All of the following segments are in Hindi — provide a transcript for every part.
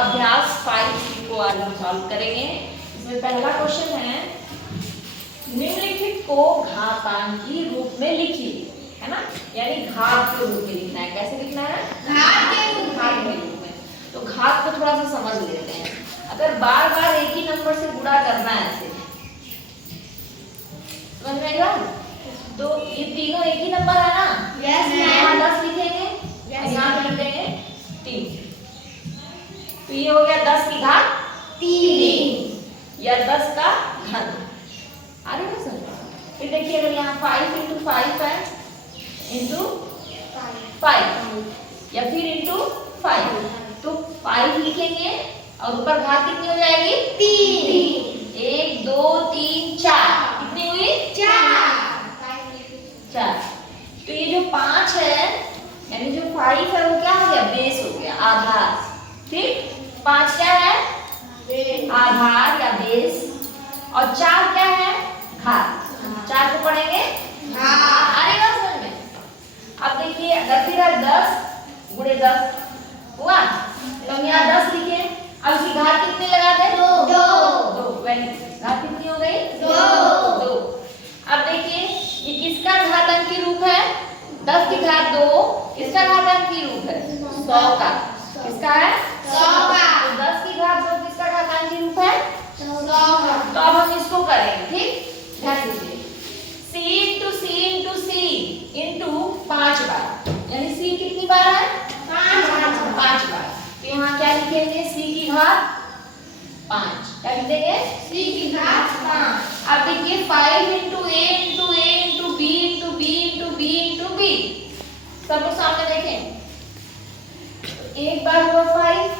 अभ्यास 5 को आज हम सॉल्व करेंगे। इसमें पहला क्वेश्चन है, निम्नलिखित को घातांकी रूप में लिखिए, है ना, यानी घात के रूप में लिखना है। कैसे लिखना है? घात के रूप में। तो घात को थोड़ा सा समझ लेते हैं। अगर बार बार एक ही नंबर से गुणा करना है ऐसे, समझ में आएगा? तो ये तीनों एक ही नंबर है ना? Yes ma'am. यहाँ 10 लिखेंगे, यहाँ पे लिख देंगे 3। तो ये हो गया 10 की घात 3 या 10 का घन। आ रही है सर? फिर देखिए, अगर यहाँ 5 × 5 है, इंटू 5 या फिर इंटू 5, तो 5 लिखेंगे और ऊपर घात कितनी हो जाएगी? 3। 1 2 3 4 कितनी हुई? 4। तो ये जो 5 है, यानी जो 5 है वो क्या हो गया? बेस हो गया, आधार। ठीक, 5 क्या है? आधार या बेस। और 4 क्या है? घात। 4 को पढ़ेंगे आएगा समझ में। अब देखिए, अगर फिर 10 × 10 हुआ, तो हम यहाँ 10 लिखे। अब इसकी घात कितनी लगा दे? 2। घात कितनी हो गई? 2। अब देखिए, ये किसका घातांकी रूप है? 10 की घात 2 किसका घातांकी रूप है? 100 का। किसका है? 100 का। तो 10 की घात 2 किसका घातांकी रूप है? 100 का। तो अब हम इसको करेंगे, ठीक? ध्यान दीजिए, c इंटू 5 बार, यानी c कितनी बार है? 5 बार। तो यहाँ क्या लिखेंगे? c की घात 5। क्या लिखेंगे? c की घात 5। अब देखिए, 5 × a × a × b × b × b × b, सब लोग सामने देखें। एक बार हुआ 5,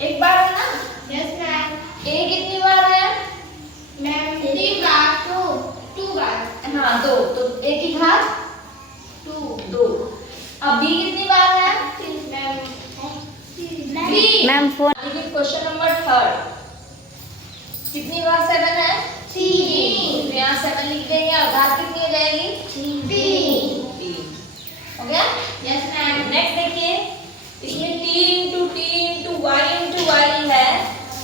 एक बार है ना? Yes ma'am. a कितनी बार है? मैम 3 बार। 2 बार। हाँ 2, तो a की घात 2। अब b कितनी बार है? Ma'am phone. क्वेश्चन नंबर 3, कितनी बार 7 है? 3। तो यहाँ 7 लिख देंगे और घात कितनी हो जाएगी? 3। हो गया? Yes ma'am. नेक्स्ट देखिए, इसमें t × y है,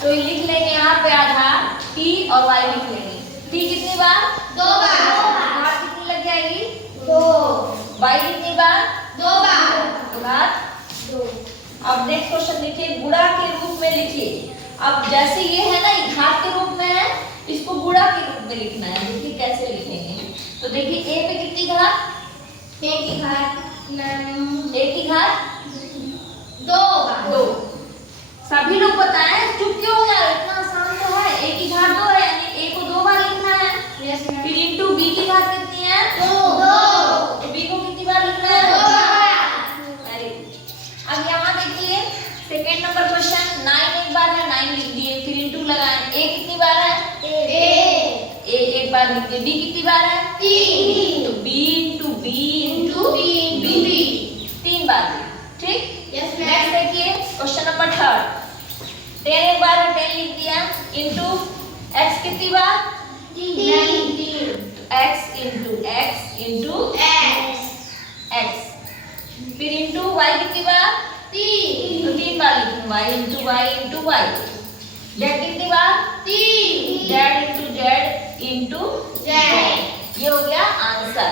तो ये लिख लेंगे यहाँ पे आधार t और y लिख लेंगे। t कितनी बार? 2 बार। घात कितनी लग जाएगी? 2। y कितनी बार? 2 बार। तो घात 2। अब नेक्स्ट क्वेश्चन देखिए, गुणा के रूप में लिखिए। अब जैसे ये है ना, ये घात के रूप में है, इसको गुणा के रूप में लिखना है। देखिए कैसे लिखेंगे। तो देखिए, a पे कितनी घात? a की घात a की घात 2। सभी लोग बताएं, चुप क्यों हो यार? इतना आसान तो है। a की घात 2 है, यानी a को 2 बार लिखना है। Yes ma'am. फिर इंटू b की घात कितनी है? 2। तो b को कितनी बार लिखना है? 2 बार। Very good. अब यहाँ देखिए, सेकंड नंबर क्वेश्चन, 9 एक बार है, 9 लिख दिए, फिर इंटू लगाएं। a कितनी बार है? a एक बार लिख दिए। b कितनी बार है? 3। तो b × b × b 3 बार। ठीक? Yes ma'am. नेक्स्ट देखिए, क्वेश्चन नंबर 3, 10 एक बार है, 10 लिख दिया, इंटू x कितनी बार? 3। x इंटू x, फिर इंटू y कितनी बार? 3। तो 3 बार लिखूंगा, y इंटू y। z कितनी बार? 3। z into z। ये हो गया आंसर।